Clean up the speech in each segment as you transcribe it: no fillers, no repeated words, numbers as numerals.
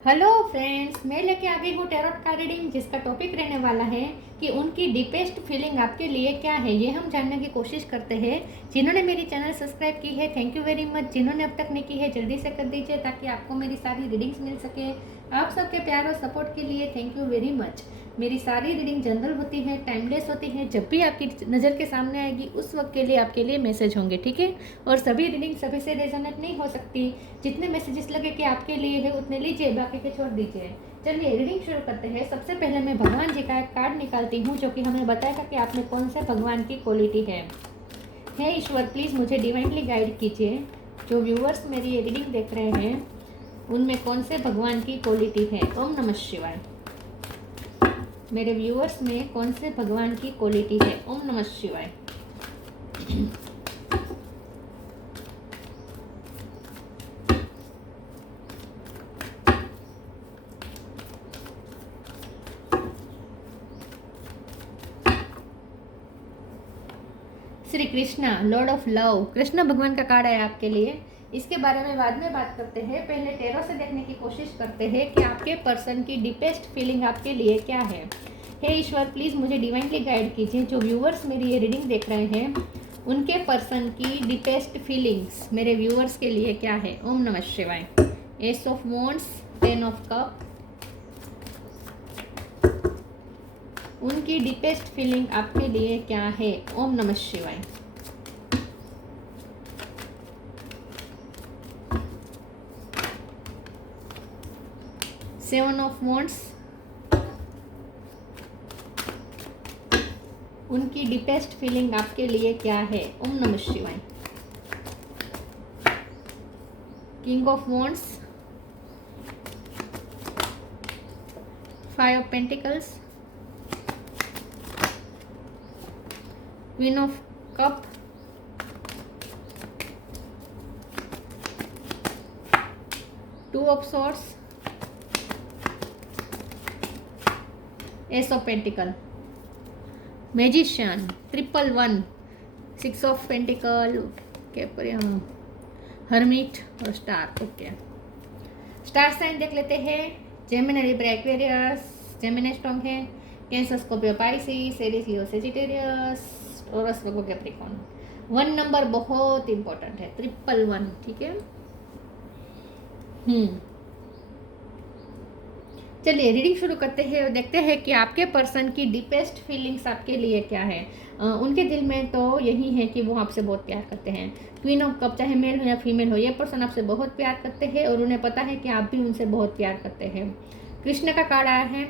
Hello friends, मैं लेके आ गई हूँ टैरोट का रीडिंग, जिसका टॉपिक रहने वाला है कि उनकी डीपेस्ट फीलिंग आपके लिए क्या है, ये हम जानने की कोशिश करते हैं। जिन्होंने मेरी चैनल सब्सक्राइब की है, थैंक यू वेरी मच। जिन्होंने अब तक नहीं की है, जल्दी से कर दीजिए ताकि आपको मेरी सारी रीडिंग्स मिल सके। आप सबके प्यार और सपोर्ट के लिए थैंक यू वेरी मच। मेरी सारी रीडिंग जनरल होती है, टाइमलेस होती है। जब भी आपकी नज़र के सामने आएगी उस वक्त के लिए आपके लिए मैसेज होंगे, ठीक है। और सभी रीडिंग सभी से रेजोनेट नहीं हो सकती। जितने मैसेजेस लगे कि आपके लिए है उतने लीजिए, बाकी के छोड़ दीजिए। चलिए रीडिंग शुरू करते हैं। सबसे पहले मैं भगवान जी का एक कार्ड निकालती हूँ, जो कि हमें बताएगा कि आप में कौन से भगवान की क्वालिटी है। हे ईश्वर, प्लीज़ मुझे डिवाइनली गाइड कीजिए। जो व्यूअर्स मेरी ये रीडिंग देख रहे हैं उनमें कौन से भगवान की क्वालिटी है। ओम नमः शिवाय। मेरे व्यूअर्स में कौन से भगवान की क्वालिटी है। ओम नमः शिवाय। Shri Krishna, Lord of love. Krishna भगवान का कार्ड है आपके लिए। इसके बारे में बाद में बात करते हैं। पहले टैरो से देखने की कोशिश करते हैं कि आपके पर्सन की डीपेस्ट फीलिंग आपके लिए क्या है। हे ईश्वर, प्लीज़ मुझे डिवाइनली गाइड कीजिए। जो व्यूअर्स मेरी ये रीडिंग देख रहे हैं उनके पर्सन की डीपेस्ट फीलिंग्स मेरे व्यूअर्स के लिए क्या है। ओम नमः शिवाय। Ace of wands, 10 of cup. उनकी डीपेस्ट फीलिंग आपके लिए क्या है। ओम नमः शिवाय। Seven of wands. उनकी डीपेस्ट फीलिंग आपके लिए क्या है। ओम नमः शिवाय। King of wands, 5 of pentacles, queen of cup, two of swords, ace of pentacle, magician, 111, 6 of pentacle, hermit और स्टार। ओके, स्टार साइन देख लेते हैं। Gemini, Libra, Aquarius, Gemini strong है। कैंसर, स्कॉर्पियो, पाइसिस, एरीज, लियो, Sagittarius, taurus, वर्गो, Capricorn. 1 number बहुत important है, 111, ठीक है। चलिए रीडिंग शुरू करते हैं और देखते हैं कि आपके पर्सन की डीपेस्ट फीलिंग्स आपके लिए क्या है। उनके दिल में तो यही है कि वो आपसे बहुत प्यार करते हैं। क्वीन ऑफ कप, चाहे मेल हो या फीमेल हो, ये पर्सन आपसे बहुत प्यार करते हैं और उन्हें पता है कि आप भी उनसे बहुत प्यार करते हैं। कृष्ण का कार्ड आया है।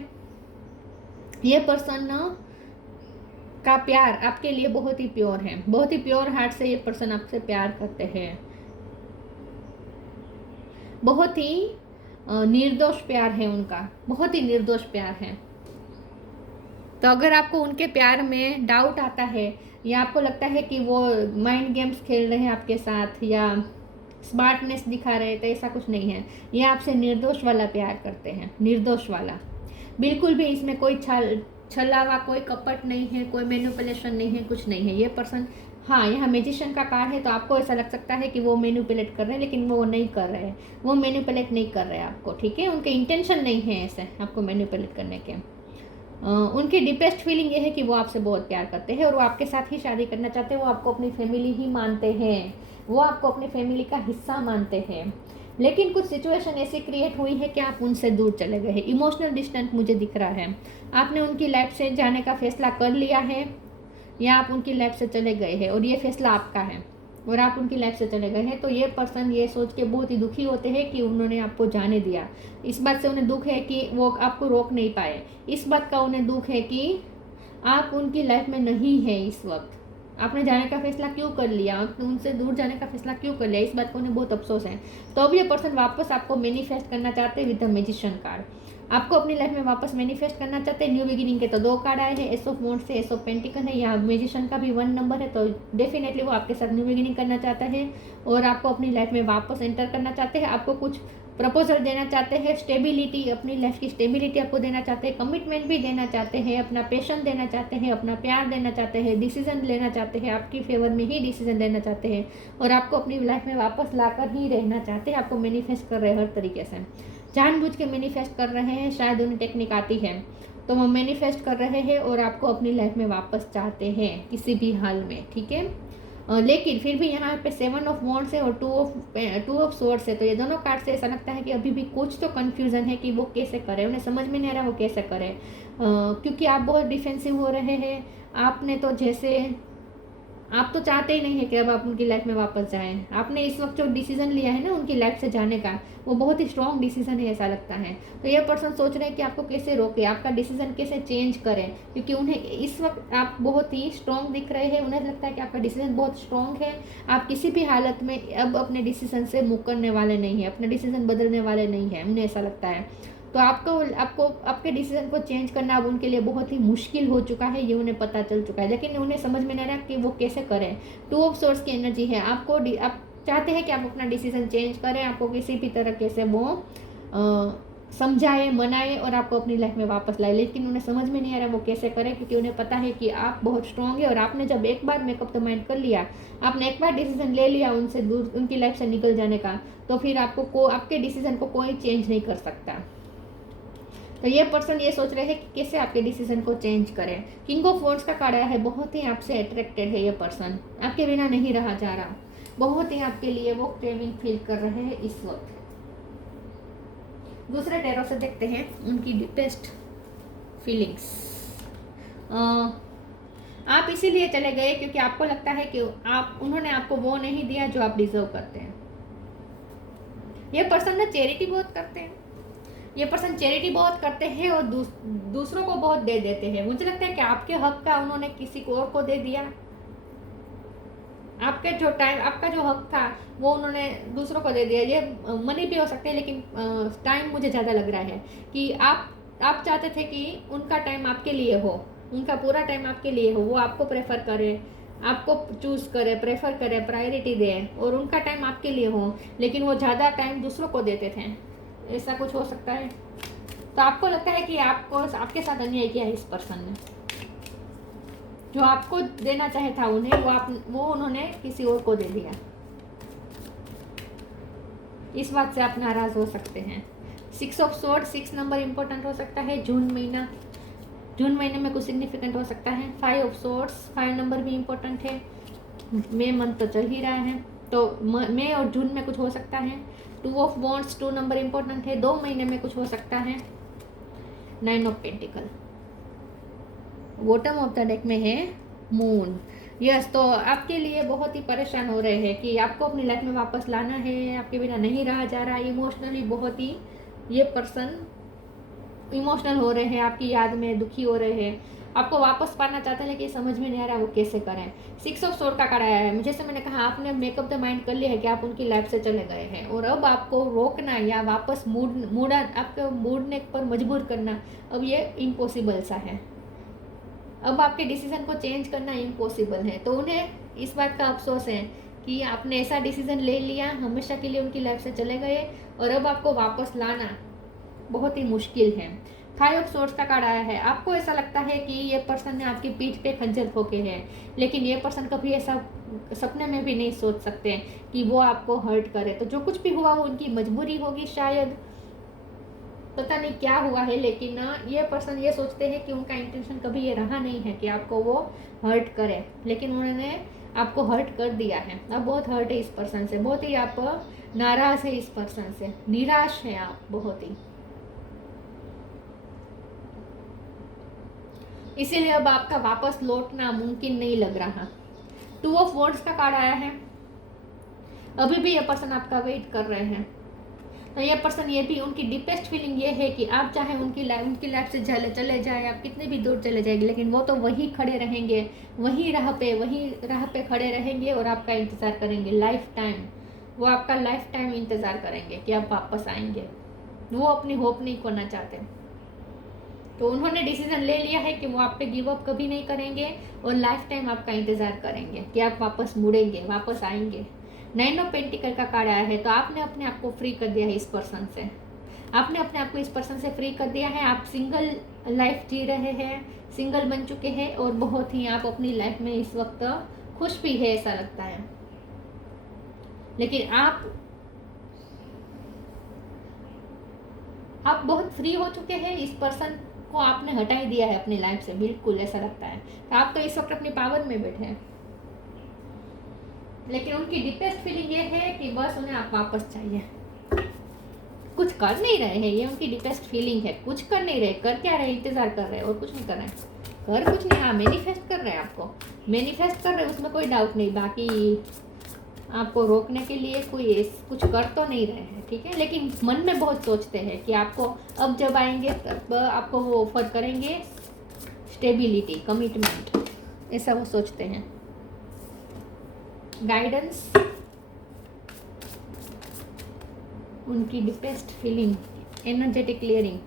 ये पर्सन का प्यार आपके लिए बहुत ही प्योर है, बहुत ही प्योर हार्ट से ये पर्सन आपसे प्यार करते हैं। बहुत ही निर्दोष प्यार है उनका, बहुत ही निर्दोष प्यार है। तो अगर आपको उनके प्यार में डाउट आता है या आपको लगता है कि वो माइंड गेम्स खेल रहे हैं आपके साथ या स्मार्टनेस दिखा रहे हैं, तो ऐसा कुछ नहीं है। ये आपसे निर्दोष वाला प्यार करते हैं, निर्दोष वाला। बिल्कुल भी इसमें कोई छलावा, कोई कपट नहीं है, कोई मैनिपुलेशन नहीं है, कुछ नहीं है। ये पर्सन, हाँ, यहाँ मैजिशियन का कार्ड है तो आपको ऐसा लग सकता है कि वो मैनिपुलेट कर रहे हैं, लेकिन वो नहीं कर रहे हैं। वो मैनिपुलेट नहीं कर रहे हैं आपको, ठीक है। उनके इंटेंशन नहीं है ऐसे आपको मैनिपुलेट करने के। उनकी डीपेस्ट फीलिंग ये है कि वो आपसे बहुत प्यार करते हैं और वो आपके साथ ही शादी करना चाहते हैं। वो आपको अपनी फैमिली ही मानते हैं, वो आपको अपनी फैमिली का हिस्सा मानते हैं। लेकिन कुछ सिचुएशन ऐसी क्रिएट हुई है कि आप उनसे दूर चले गए हैं। इमोशनल डिस्टेंस मुझे दिख रहा है। आपने उनकी लाइफ से जाने का फैसला कर लिया है या आप उनकी लाइफ से चले गए हैं और ये फैसला आपका है और आप उनकी लाइफ से चले गए हैं। तो ये पर्सन ये सोच के बहुत ही दुखी होते हैं कि उन्होंने आपको जाने दिया। इस बात से उन्हें दुख है कि वो आपको रोक नहीं पाए। इस बात का उन्हें दुख है कि आप उनकी लाइफ में नहीं है इस वक्त। आपने जाने का फैसला क्यों कर लिया, आपने उनसे दूर जाने का फैसला क्यों कर लिया, इस बात को उन्हें बहुत अफसोस है। तो अब ये पर्सन वापस आपको मैनिफेस्ट करना चाहते हैं विद द मैजिशियन कार्ड। आपको अपनी लाइफ में वापस मैनिफेस्ट करना चाहते हैं। न्यू बिगिनिंग के तो 2 कार्ड आए हैं, एस ऑफ वॉन्ड्स से एस ऑफ पेंटिकल है। यहाँ मैजिशियन का भी 1 नंबर है, तो डेफिनेटली वो आपके साथ न्यू बिगिनिंग करना चाहता है और आपको अपनी लाइफ में वापस एंटर करना चाहते हैं। आपको कुछ प्रपोजल देना चाहते हैं, स्टेबिलिटी, अपनी लाइफ की स्टेबिलिटी आपको देना चाहते हैं, कमिटमेंट भी देना चाहते हैं, अपना पैशन देना चाहते हैं, अपना प्यार देना चाहते हैं, डिसीजन लेना चाहते हैं, आपकी फेवर में ही डिसीजन लेना चाहते हैं और आपको अपनी लाइफ में वापस लाकर ही रहना चाहते हैं। आपको मैनिफेस्ट कर रहे हैं हर तरीके से। जानबूझ के मैनिफेस्ट कर रहे हैं, शायद उन्हें टेक्निक आती है तो वो मैनिफेस्ट कर रहे हैं और आपको अपनी लाइफ में वापस चाहते हैं किसी भी हाल में, ठीक है। लेकिन फिर भी यहाँ पे 7 ऑफ वॉन्ड्स है और 2 ऑफ सोर्ड्स है, तो ये दोनों कार्ड से ऐसा लगता है कि अभी भी कुछ तो कन्फ्यूज़न है कि वो कैसे करें, उन्हें समझ में नहीं आ रहा वो कैसे करें, क्योंकि आप बहुत डिफेंसिव हो रहे हैं। आपने तो जैसे आप तो चाहते ही नहीं है कि अब आप उनकी लाइफ में वापस जाएं। आपने इस वक्त जो डिसीजन लिया है ना उनकी लाइफ से जाने का, वो बहुत ही स्ट्रॉन्ग डिसीजन है ऐसा लगता है। तो ये पर्सन सोच रहे हैं कि आपको कैसे रोके, आपका डिसीजन कैसे चेंज करें, क्योंकि उन्हें इस वक्त आप बहुत ही स्ट्रॉन्ग दिख रहे हैं। उन्हें लगता है कि आपका डिसीजन बहुत स्ट्रॉन्ग है, आप किसी भी हालत में अब अपने डिसीजन से मुकरने वाले नहीं हैं, अपने डिसीजन बदलने वाले नहीं हैं, उन्हें ऐसा लगता है। तो आपको आपके डिसीजन को चेंज करना अब उनके लिए बहुत ही मुश्किल हो चुका है, ये उन्हें पता चल चुका है, लेकिन उन्हें समझ में नहीं आ रहा कि वो कैसे करें। 2 ऑफ सोर्स की एनर्जी है, आप चाहते हैं कि आप अपना डिसीजन चेंज करें, आपको किसी भी तरीके से वो समझाए, मनाए और आपको अपनी लाइफ में वापस लाए, लेकिन उन्हें समझ में नहीं आ रहा वो कैसे करें, क्योंकि उन्हें पता है कि आप बहुत स्ट्रॉन्ग है और आपने जब एक बार मेकअप द माइंड कर लिया, आपने एक बार डिसीजन ले लिया उनसे दूर, उनकी लाइफ से निकल जाने का, तो फिर आपके डिसीजन को कोई चेंज नहीं कर सकता। तो ये पर्सन ये सोच रहे हैं कि कैसे आपके डिसीजन को चेंज करें। किंग ऑफ वॉन्ड्स का कार्ड आया है, बहुत ही आपसे अट्रैक्टेड है ये पर्सन, आपके बिना नहीं रहा जा रहा, बहुत ही आपके लिए वो क्रेविंग फील कर रहे हैं इस वक्त। दूसरे टेरो से देखते हैं उनकी डीपेस्ट फीलिंग्स। आप इसीलिए चले गए क्योंकि आपको लगता है कि उन्होंने आपको वो नहीं दिया जो आप डिजर्व करते हैं। ये पर्सन ना चैरिटी बहुत करते हैं, ये पर्सन चैरिटी बहुत करते हैं और दूसरों को बहुत दे देते हैं। मुझे लगता है कि आपके हक का उन्होंने किसी को और को दे दिया, आपका जो हक था वो उन्होंने दूसरों को दे दिया। ये मनी भी हो सकते हैं, लेकिन टाइम मुझे ज़्यादा लग रहा है कि आप चाहते थे कि उनका टाइम आपके लिए हो, उनका पूरा टाइम आपके लिए हो, वो आपको प्रेफर करे, आपको चूज़ करे, प्रेफर करे, प्रायोरिटी दे और उनका टाइम आपके लिए हो, लेकिन वो ज़्यादा टाइम दूसरों को देते थे। ऐसा कुछ हो सकता है। तो आपको लगता है कि आपके साथ अन्याय किया है इस पर्सन ने, जो आपको देना चाहे था उन्हें वो उन्होंने किसी और को दे दिया। इस बात से आप नाराज हो सकते हैं। 6 ऑफ सोर्ड्स, 6 नंबर इंपॉर्टेंट हो सकता है। जून महीने में कुछ सिग्निफिकेंट हो सकता है। 5 ऑफ सोर्ड्स, 5 नंबर भी इम्पोर्टेंट है। मई मंथ तो चल ही रहा है, तो मई और जून में कुछ हो सकता है। 2 ऑफ वॉन्ड्स, 2 नंबर इंपॉर्टेंट है, 2 महीने में कुछ हो सकता है। 9 of pentacle, bottom of the deck में है मून। यस, तो आपके लिए बहुत ही परेशान हो रहे हैं कि आपको अपनी लाइफ में वापस लाना है, आपके बिना नहीं रहा जा रहा। इमोशनली बहुत ही ये पर्सन इमोशनल हो रहे हैं, आपकी याद में दुखी हो रहे हैं, आपको वापस पाना चाहते हैं, लेकिन समझ में नहीं आ रहा वो कैसे करें। 6 ऑफ सोर्ड का कार्ड आया है। जैसे मैंने कहा, आपने मेकअप द माइंड कर लिया है कि आप उनकी लाइफ से चले गए हैं और अब आपको रोकना या वापस आपको मूडने पर मजबूर करना अब ये इम्पॉसिबल सा है। अब आपके डिसीजन को चेंज करना इम्पॉसिबल है। तो उन्हें इस बात का अफसोस है कि आपने ऐसा डिसीजन ले लिया, हमेशा के लिए उनकी लाइफ से चले गए और अब आपको वापस लाना बहुत ही मुश्किल है। 5 ऑफ सोर्ड्स का कार्ड आया है। आपको ऐसा लगता है कि ये पर्सन ने आपकी पीठ पे खंजर ठोके हैं, लेकिन ये पर्सन कभी ऐसा सपने में भी नहीं सोच सकते कि वो आपको हर्ट करे। तो जो कुछ भी हुआ वो उनकी मजबूरी होगी, शायद पता नहीं क्या हुआ है, लेकिन ये पर्सन ये सोचते हैं कि उनका इंटेंशन कभी ये रहा नहीं है कि आपको वो हर्ट करे, लेकिन उन्होंने आपको हर्ट कर दिया है। अब बहुत हर्ट है इस पर्सन से, बहुत ही आप नाराज है इस पर्सन से, निराश है आप बहुत ही। इसीलिए अब आपका वापस लौटना मुमकिन नहीं लग रहा। 2 ऑफ वॉन्ड्स का कार्ड आया है। अभी भी ये पर्सन आपका वेट कर रहे हैं। तो ये पर्सन ये भी उनकी डीपेस्ट फीलिंग ये है कि आप चाहे उनकी लाइफ से चले जाए, आप कितने भी दूर चले जाएंगे, लेकिन वो तो वही खड़े रहेंगे, वही राह पे खड़े रहेंगे और आपका इंतज़ार करेंगे लाइफ टाइम। वो आपका लाइफ टाइम इंतज़ार करेंगे कि आप वापस आएंगे। वो अपनी होप नहीं खोना चाहते। तो उन्होंने डिसीजन ले लिया है कि वो आप पे गिव अप कभी नहीं करेंगे और लाइफ टाइम आपका इंतज़ार करेंगे कि आप वापस मुड़ेंगे, वापस आएंगे। 9 ऑफ पेंटिकल का कार्ड आया है। तो आपने अपने आप को फ्री कर दिया है इस पर्सन से, आपने अपने आप को इस पर्सन से फ्री कर दिया है। आप सिंगल लाइफ जी रहे हैं, सिंगल बन चुके हैं और बहुत ही आप अपनी लाइफ में इस वक्त खुश भी है ऐसा लगता है, लेकिन आप बहुत फ्री हो चुके हैं, इस पर्सन को आपने हटा ही दिया है अपनी लाइफ से, बिल्कुल ऐसा लगता है। तो आप तो इस वक्त अपनी पावर में बैठे हैं, लेकिन उनकी डीपेस्ट फीलिंग ये है कि बस उन्हें आप वापस चाहिए। कुछ कर नहीं रहे हैं, ये उनकी डीपेस्ट फीलिंग है। कुछ कर नहीं रहे, कर क्या रहे, इंतजार कर रहे हैं और कुछ नहीं कर रहे हैं। कर कुछ नहीं, हाँ मैनिफेस्ट कर रहे हैं, आपको मैनिफेस्ट कर रहे हैं, उसमें कोई डाउट नहीं। बाकी आपको रोकने के लिए कोई कुछ कर तो नहीं रहे हैं, ठीक है। लेकिन मन में बहुत सोचते हैं कि आपको अब जब आएंगे तब आपको वो ऑफर करेंगे स्टेबिलिटी, कमिटमेंट, ऐसा वो सोचते हैं। गाइडेंस, उनकी डीपेस्ट फीलिंग, एनर्जेटिक क्लियरिंग,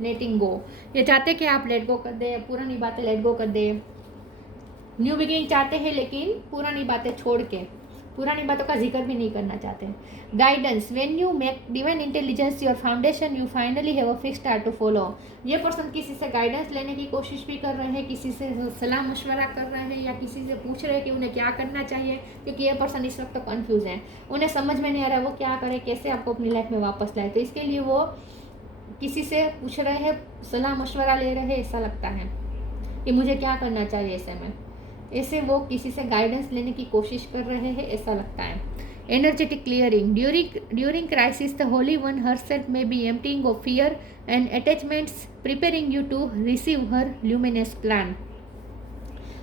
लेटिंग गो। ये चाहते हैं कि आप लेट गो कर दे, पुरानी बातें लेट गो कर दे। न्यू बिगिनिंग चाहते हैं, लेकिन पुरानी बातें छोड़ के पुरानी बातों का जिक्र भी नहीं करना चाहते। Guidance, when you make divine intelligence your foundation you finally have a fix star to follow. ये पर्सन किसी से गाइडेंस लेने की कोशिश भी कर रहे हैं, किसी से सलाह मशवरा कर रहे हैं, या किसी से पूछ रहे हैं कि उन्हें क्या करना चाहिए, क्योंकि ये पर्सन इस वक्त तो कन्फ्यूज है, उन्हें समझ में नहीं आ रहा वो क्या करे, कैसे आपको अपनी लाइफ में वापस लाए। तो इसके लिए वो किसी से पूछ रहे हैं, सलाह मशवरा ले रहे हैं, ऐसा लगता है कि मुझे क्या करना चाहिए ऐसे में। ऐसे वो किसी से गाइडेंस लेने की कोशिश कर रहे हैं, ऐसा लगता है। Energetic clearing, during crisis the holy one herself may be emptying of fear and attachments, preparing you to receive her luminous plan.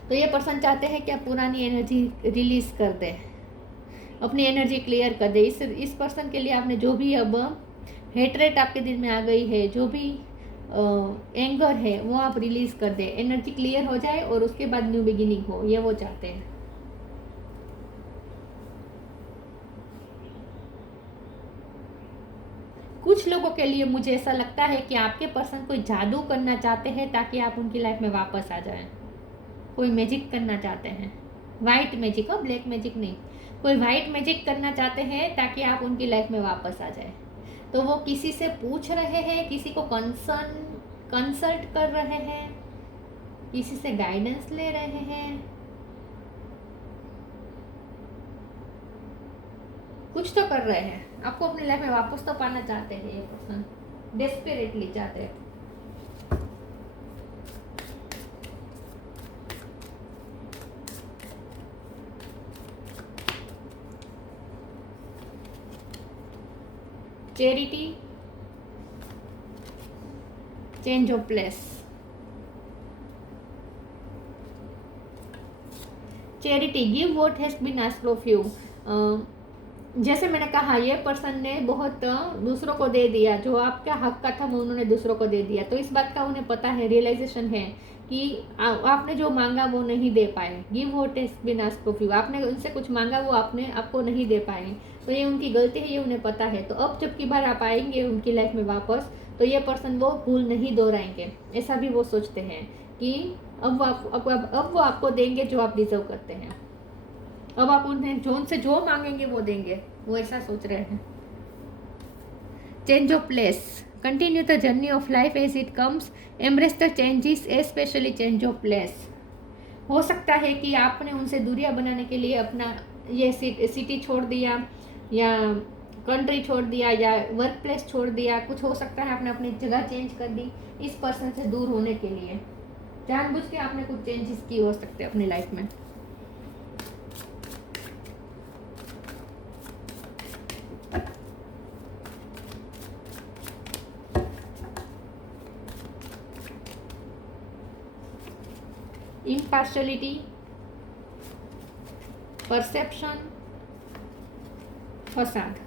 तो ये पर्सन चाहते हैं कि आप पुरानी एनर्जी रिलीज कर दें, अपनी एनर्जी क्लियर कर दे। इस पर्सन के लिए आपने जो भी अब हेटरेट आपके दिल में आ गई है, जो भी एंगर है, वो आप रिलीज कर दे, एनर्जी क्लियर हो जाए और उसके बाद न्यू बिगिनिंग हो, ये वो चाहते हैं। कुछ लोगों के लिए मुझे ऐसा लगता है कि आपके पर्सन कोई जादू करना चाहते हैं ताकि आप उनकी लाइफ में वापस आ जाएं। कोई मैजिक करना चाहते हैं, वाइट मैजिक हो, ब्लैक मैजिक नहीं। कोई वाइट मैजिक करना चाहते हैं ताकि आप उनकी लाइफ में वापस आ जाए। तो वो किसी से पूछ रहे हैं, किसी को कंसल्ट कर रहे हैं, किसी से गाइडेंस ले रहे हैं, कुछ तो कर रहे हैं। आपको अपनी लाइफ में वापस तो पाना चाहते हैं, ये पर्सन डेस्परेटली चाहते हैं। Charity, change of place. Charity, give what has been asked of you. जैसे मैंने कहा, ये पर्सन ने बहुत दूसरों को दे दिया, जो आपका हक का था वो उन्होंने दूसरों को दे दिया। तो इस बात का उन्हें पता है, रियलाइजेशन है कि आपने जो मांगा वो नहीं दे पाए। Give what has been asked of you, आपने उनसे कुछ मांगा वो आपको नहीं दे पाए, तो ये उनकी गलती है, ये उन्हें पता है। तो अब जब की बार आप आएंगे उनकी लाइफ में वापस, तो ये पर्सन वो भूल नहीं दोहराएंगे, ऐसा भी वो सोचते हैं कि अब वो आपको देंगे जो आप डिजर्व करते हैं। अब आप उन्हें जो मांगेंगे वो देंगे, वो ऐसा सोच रहे हैं। Change of place, continue the journey of life as it comes, embrace the changes, especially change of place. हो सकता है कि आपने उनसे दूरियां बनाने के लिए अपना ये सिटी छोड़ दिया, या कंट्री छोड़ दिया, या वर्क प्लेस छोड़ दिया। कुछ हो सकता है आपने अपनी जगह चेंज कर दी इस पर्सन से दूर होने के लिए। जानबूझ के आपने कुछ चेंजेस किए हो सकते हैं अपनी लाइफ में। इम्पार्शलिटी, परसेप्शन, फसाद,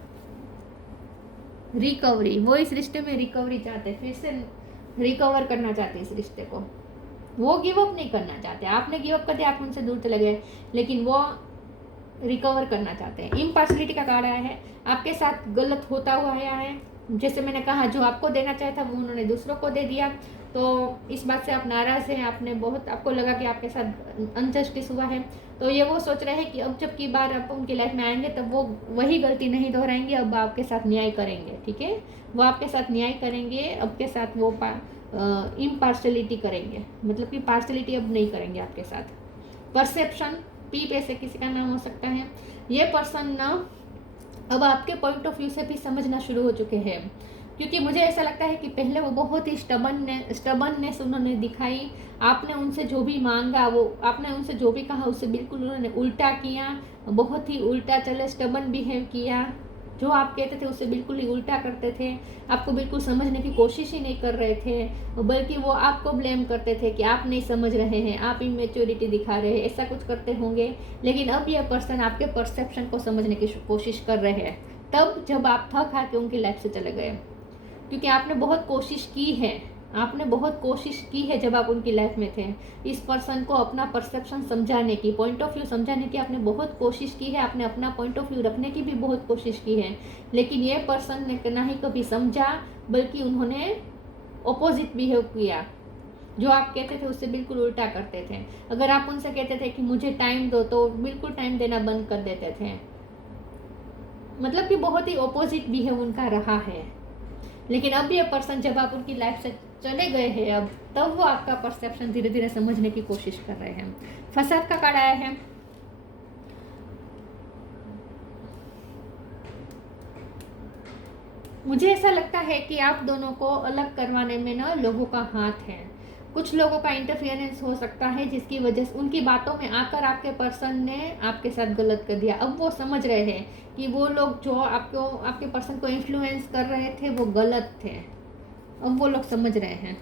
रिकवरी। वो इस रिश्ते में रिकवरी चाहते हैं, फिर से रिकवर करना चाहते हैं इस रिश्ते को। वो गिव अप नहीं करना चाहते, आपने गिव अप कर दिया, आप उनसे दूर चले गए, लेकिन वो रिकवर करना चाहते हैं। इम्पार्शलिटी का कार्ड आया है, आपके साथ गलत होता हुआ आया है। जैसे मैंने कहा, जो आपको देना चाहता था वो उन्होंने दूसरों को दे दिया, तो इस बात से आप नाराज़ हैं। आपको लगा कि आपके साथ अनजस्टिस हुआ है। तो ये वो सोच रहे हैं कि अब जब की बार आप उनकी लाइफ में आएंगे तब वो वही गलती नहीं दोहराएंगे, अब आपके साथ न्याय करेंगे, ठीक है। वो आपके साथ न्याय करेंगे, अब के साथ वो इम्पार्शलिटी करेंगे, मतलब कि पार्शलिटी अब नहीं करेंगे आपके साथ। परसेप्शन, पी पे से किसी का नाम हो सकता है। ये पर्सन ना अब आपके पॉइंट ऑफ व्यू से भी समझना शुरू हो चुके हैं। क्योंकि मुझे ऐसा लगता है कि पहले वो बहुत ही स्टबननेस उन्होंने दिखाई। आपने उनसे जो भी मांगा, वो आपने उनसे जो भी कहा उससे बिल्कुल उन्होंने उल्टा किया, बहुत ही उल्टा चले, स्टबन बिहेव किया। जो आप कहते थे उससे बिल्कुल ही उल्टा करते थे, आपको बिल्कुल समझने की कोशिश ही नहीं कर रहे थे, बल्कि वो आपको ब्लेम करते थे कि आप नहीं समझ रहे हैं, आप इमेच्योरिटी दिखा रहे हैं, ऐसा कुछ करते होंगे। लेकिन अब यह पर्सन आपके परसेप्शन को समझने की कोशिश कर रहे हैं, तब जब आप थक हार के उनकी लाइफ से चले गए। क्योंकि आपने बहुत कोशिश की है, आपने बहुत कोशिश की है जब आप उनकी लाइफ में थे, इस पर्सन को अपना परसेप्शन समझाने की, पॉइंट ऑफ व्यू समझाने की आपने बहुत कोशिश की है, आपने अपना पॉइंट ऑफ व्यू रखने की भी बहुत कोशिश की है। लेकिन ये पर्सन ने ना ही कभी समझा, बल्कि उन्होंने ऑपोजिट बिहेव किया। जो आप कहते थे उससे बिल्कुल उल्टा करते थे। अगर आप उनसे कहते थे कि मुझे टाइम दो, तो बिल्कुल टाइम देना बंद कर देते थे। मतलब कि बहुत ही ऑपोजिट बिहेव उनका रहा है। लेकिन अब ये पर्सन जब आप उनकी लाइफ से चले गए हैं, अब तब वो आपका परसेप्शन धीरे धीरे समझने की कोशिश कर रहे हैं। फसाद का कार्ड आया है। मुझे ऐसा लगता है कि आप दोनों को अलग करवाने में ना लोगों का हाथ है। कुछ लोगों का इंटरफियरेंस हो सकता है, जिसकी वजह से उनकी बातों में आकर आपके पर्सन ने आपके साथ गलत कर दिया। अब वो समझ रहे हैं कि वो लोग जो आपके पर्सन को इन्फ्लुएंस कर रहे थे वो गलत थे। अब वो लोग समझ रहे हैं,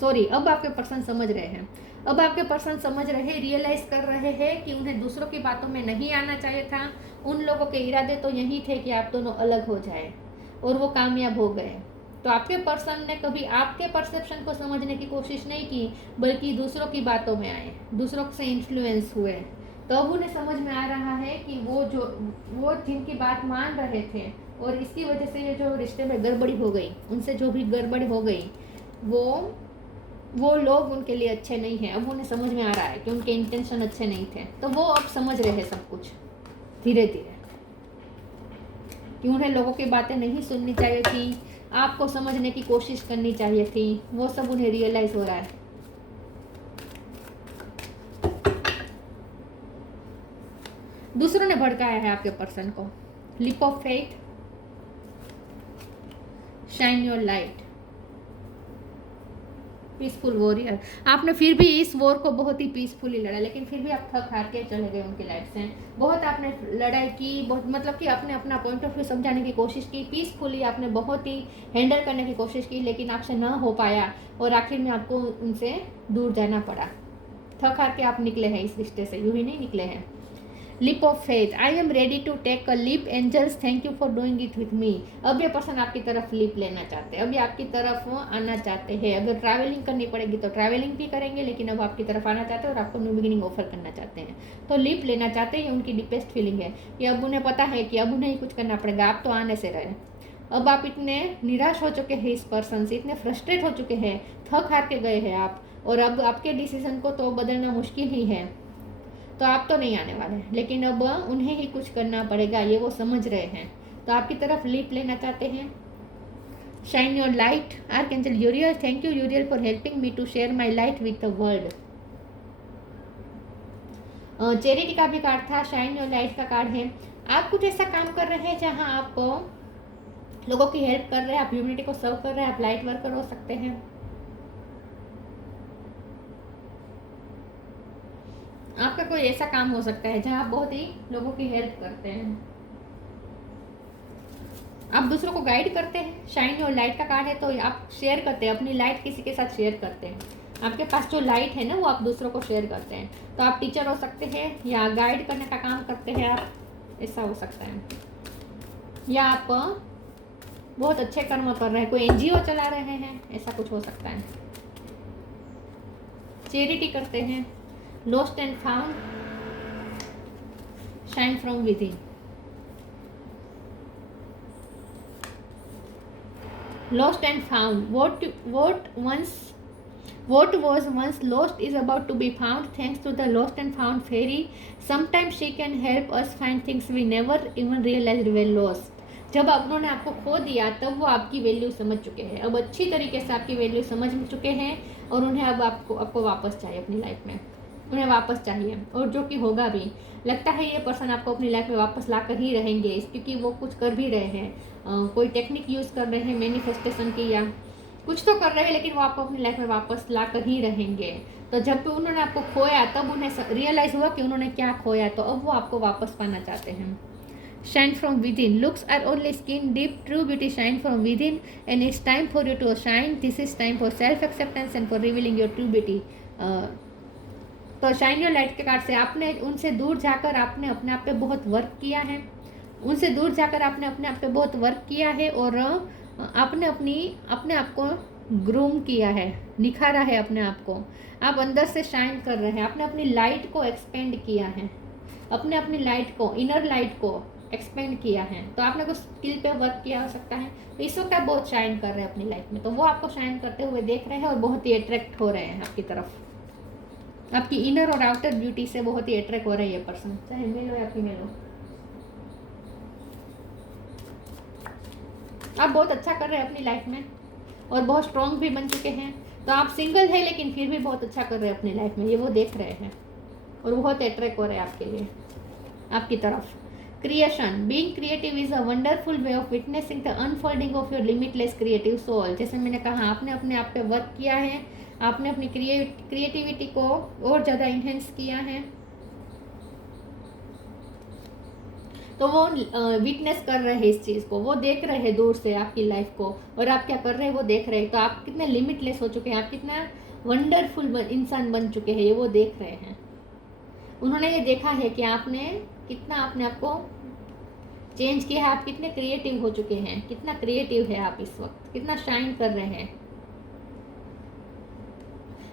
सॉरी, अब आपके पर्सन समझ रहे हैं। अब आपके पर्सन समझ रहे, रियलाइज कर रहे हैं कि उन्हें दूसरों की बातों में नहीं आना चाहिए था। उन लोगों के इरादे तो यही थे कि आप दोनों अलग हो जाए, और वो कामयाब हो गए। तो आपके पर्सन ने कभी आपके परसेप्शन को समझने की कोशिश नहीं की, बल्कि दूसरों की बातों में आए, दूसरों से इन्फ्लुएंस हुए। तो अब उन्हें समझ में आ रहा है कि वो जिनकी बात मान रहे थे, और इसकी वजह से ये जो रिश्ते में गड़बड़ी हो गई, उनसे जो भी गड़बड़ी हो गई, वो लोग उनके लिए अच्छे नहीं हैं। अब उन्हें समझ में आ रहा है कि उनके इंटेंशन अच्छे नहीं थे। तो वो अब समझ रहे हैं सब कुछ धीरे धीरे, कि उन्हें लोगों की बातें नहीं सुननी चाहिए थी, आपको समझने की कोशिश करनी चाहिए थी। वो सब उन्हें रियलाइज हो रहा है। दूसरों ने भड़काया है आपके पर्सन को। Lip of faith, shine your light, peaceful warrior. आपने फिर भी इस वॉर को बहुत ही पीसफुली लड़ा, लेकिन फिर भी आप थक हार के चले गए उनकी लाइफ से। बहुत आपने लड़ाई की, बहुत मतलब कि आपने अपना पॉइंट ऑफ व्यू समझाने की कोशिश की, पीसफुली आपने बहुत ही हैंडल करने की कोशिश की, लेकिन आपसे ना हो पाया, और आखिर में आपको उनसे दूर जाना पड़ा। थक हार के आप निकले हैं इस रिश्ते से, यूँ ही नहीं निकले हैं। Leap of faith, I am ready to take a leap, angels thank you for doing it with me. अब ये पर्सन आपकी तरफ लिप लेना चाहते हैं, अब ये आपकी तरफ आना चाहते हैं। अगर ट्रैवलिंग करनी पड़ेगी तो ट्रैवलिंग भी करेंगे, लेकिन अब आपकी तरफ आना चाहते हैं और आपको न्यू बिगिनिंग ऑफर करना चाहते हैं। तो लिप लेना चाहते हैं, ये उनकी डीपेस्ट फीलिंग है कि अब उन्हें पता है कि अब उन्हें ही कुछ करना पड़ेगा। आप तो आने से रहे, अब आप इतने निराश हो चुके हैं इस पर्सन से, इतने फ्रस्ट्रेट हो चुके हैं, थक हार के गए हैं आप, और अब आपके डिसीजन को तो बदलना मुश्किल ही है। तो आप तो नहीं आने वाले, लेकिन अब उन्हें ही कुछ करना पड़ेगा, ये वो समझ रहे हैं। तो आपकी तरफ लीप लेना चाहते हैं। Shine your light, archangel Uriel, thank you Uriel for helping me to share my light with the world. Charity का भी कार्ड था, शाइन योर लाइट का कार्ड है। आप कुछ ऐसा काम कर रहे हैं जहां आप लोगों की हेल्प कर रहे हैं, आप ह्यूमैनिटी को सर्व कर रहे हैं, आप लाइट वर्कर हो सकते हैं। आपका कोई ऐसा काम हो सकता है जहां आप बहुत ही लोगों की हेल्प करते हैं, आप दूसरों को गाइड करते हैं। शाइन योर लाइट का कार्ड है, तो आप शेयर करते हैं, अपनी लाइट किसी के साथ शेयर करते हैं। आपके पास जो लाइट है ना, वो आप दूसरों को शेयर करते हैं। तो आप टीचर हो सकते हैं, या गाइड करने का काम करते हैं आप, ऐसा हो सकता है। या आप बहुत अच्छे कर्म कर रहे हैं, कोई एनजीओ चला रहे हैं, ऐसा कुछ हो सकता है। चैरिटी करते हैं। Lost and found, shine from within. Lost and found, what was once lost is about to be found, thanks to the lost and found fairy. Sometimes she can help us find things we never even realized were lost. जब उन्होंने आपको खो दिया, तब वो आपकी value समझ चुके हैं, अब अच्छी तरीके से आपकी वैल्यू समझ चुके हैं, और उन्हें अब आपको वापस चाहिए अपनी लाइफ में। उन्हें वापस चाहिए, और जो कि होगा भी। लगता है ये पर्सन आपको अपनी लाइफ में वापस ला कर ही रहेंगे, क्योंकि वो कुछ कर भी रहे हैं, कोई टेक्निक यूज़ कर रहे हैं मैनिफेस्टेशन की, या कुछ तो कर रहे हैं, लेकिन वो आपको अपनी लाइफ में वापस ला कर ही रहेंगे। तो जब भी उन्होंने आपको खोया तब उन्हें रियलाइज़ हुआ कि उन्होंने क्या खोया, तो अब वो आपको वापस पाना चाहते हैं। Shine from within. Looks are only skin deep. True beauty shine from within, and it's time for you to shine. This is time for self acceptance and for revealing your true beauty. तो shine your light के card से आपने उनसे दूर जाकर आपने अपने आप पे बहुत वर्क किया है, उनसे दूर जाकर आपने अपने आप पे बहुत वर्क किया है, और आपने अपने आप को ग्रूम किया है, निखारा है अपने आप को। आप अंदर से शाइन कर रहे हैं, आपने अपनी लाइट को एक्सपेंड किया है, अपनी लाइट को, इनर लाइट को एक्सपेंड किया है। तो आपने कुछ स्किल पे वर्क किया हो सकता है, तो इस वक्त आप बहुत शाइन कर रहे हैं अपनी लाइफ में, तो वो आपको शाइन करते हुए देख रहे हैं और बहुत ही अट्रैक्ट हो रहे हैं आपकी तरफ। आपकी इनर और आउटर ब्यूटी से बहुत ही अट्रैक्ट हो रही है पर्सन, चाहे मेल हो या फीमेल हो। आप बहुत अच्छा कर रहे हैं अपनी लाइफ में और बहुत स्ट्रॉन्ग भी बन चुके हैं। तो आप सिंगल है लेकिन फिर भी बहुत अच्छा कर रहे हैं अपनी लाइफ में, ये वो देख रहे हैं और बहुत अट्रैक्ट हो रहे हैं आपके लिए, आपकी तरफ। Creation, being creative is a wonderful way of witnessing the unfolding of your limitless creative soul. जैसे मैंने कहा, आपने अपने आप पे वर्क किया है, आपने अपनी क्रिएटिविटी को और ज़्यादा इन्हेंस किया है, तो वो विटनेस कर रहे हैं इस चीज़ को, वो देख रहे हैं दूर से आपकी लाइफ को, और आप क्या कर रहे हैं वो देख रहे हैं। तो आप कितने लिमिटलेस हो चुके हैं, आप कितना वंडरफुल इंसान बन चुके हैं, ये वो देख रहे हैं। उन्होंने ये देखा है कि आपने कितना अपने आप को चेंज किया है, आप कितने क्रिएटिव हो चुके हैं, कितना क्रिएटिव है आप इस वक्त, कितना शाइन कर रहे हैं।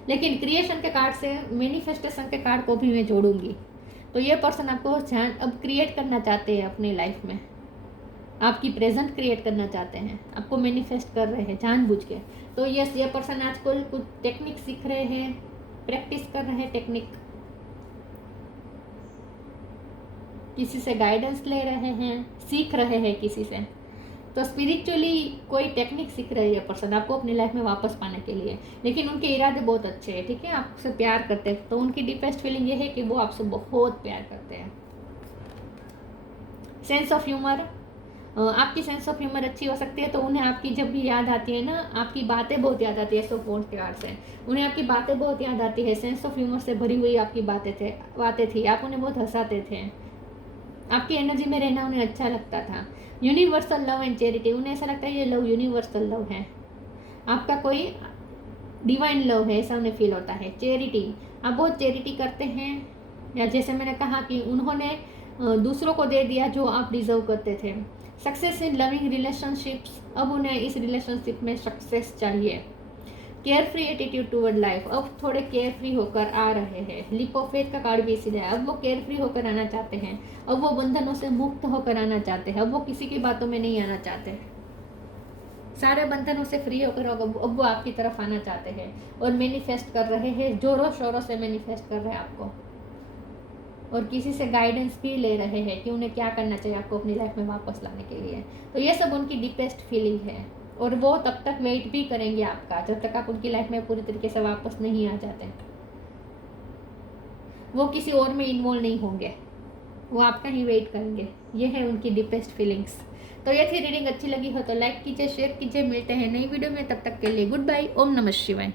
लेकिन क्रिएशन के कार्ड से मैनिफेस्टेशन के कार्ड को भी मैं जोड़ूंगी। तो ये पर्सन आपको अब क्रिएट करना चाहते हैं अपनी लाइफ में, आपकी प्रेजेंट क्रिएट करना चाहते हैं, आपको मैनिफेस्ट कर रहे हैं जानबूझ के। तो ये पर्सन आजकल कुछ टेक्निक सीख रहे हैं, प्रैक्टिस कर रहे हैं टेक्निक, किसी से गाइडेंस ले रहे हैं, सीख रहे हैं किसी से। तो स्पिरिचुअली कोई टेक्निक सीख रही है पर्सन आपको अपनी लाइफ में वापस पाने के लिए, लेकिन उनके इरादे बहुत अच्छे हैं, ठीक है, आपसे प्यार करते हैं। तो उनकी डीपेस्ट फीलिंग ये है कि वो आपसे बहुत प्यार करते हैं। सेंस ऑफ ह्यूमर, आपकी सेंस ऑफ ह्यूमर अच्छी हो सकती है, तो उन्हें आपकी जब भी याद आती है ना, आपकी बातें बहुत याद आती है। सो फोन के कार्ड से उन्हें आपकी बातें बहुत याद आती है, सेंस ऑफ ह्यूमर से भरी हुई आपकी बातें थी, आप उन्हें बहुत हंसाते थे, आपकी एनर्जी में रहना उन्हें अच्छा लगता था। यूनिवर्सल लव एंड चैरिटी, उन्हें ऐसा लगता है ये लव यूनिवर्सल लव है, आपका कोई डिवाइन लव है, ऐसा उन्हें फील होता है। चैरिटी, आप बहुत चैरिटी करते हैं, या जैसे मैंने कहा कि उन्होंने दूसरों को दे दिया जो आप डिजर्व करते थे। सक्सेस इन लविंग रिलेशनशिप्स, अब उन्हें इस रिलेशनशिप में सक्सेस चाहिए। Care free attitude toward life, अब थोड़े केयर फ्री होकर आ रहे हैं। लीप ऑफ फेथ का कार्ड भी इसीलिए है, अब वो केयर फ्री होकर आना चाहते हैं, अब वो बंधनों से मुक्त होकर आना चाहते हैं, अब वो किसी की बातों में नहीं आना चाहते, सारे बंधनों से फ्री होकर अब वो आपकी तरफ आना चाहते हैं और मैनिफेस्ट कर रहे हैं, जोरों शोरों से मैनिफेस्ट कर रहे हैं आपको, और किसी से गाइडेंस भी ले रहे हैं कि उन्हें क्या करना चाहिए आपको अपनी लाइफ में वापस लाने के लिए। तो ये सब उनकी डीपेस्ट फीलिंग है, और वो तब तक वेट भी करेंगे आपका जब तक आप उनकी लाइफ में पूरी तरीके से वापस नहीं आ जाते। वो किसी और में इन्वॉल्व नहीं होंगे, वो आपका ही वेट करेंगे। ये है उनकी डीपेस्ट फीलिंग्स। तो ये थी रीडिंग, अच्छी लगी हो तो लाइक कीजिए, शेयर कीजिए। मिलते हैं नई वीडियो में, तब तक के लिए गुड बाय। ओम नमः शिवाय।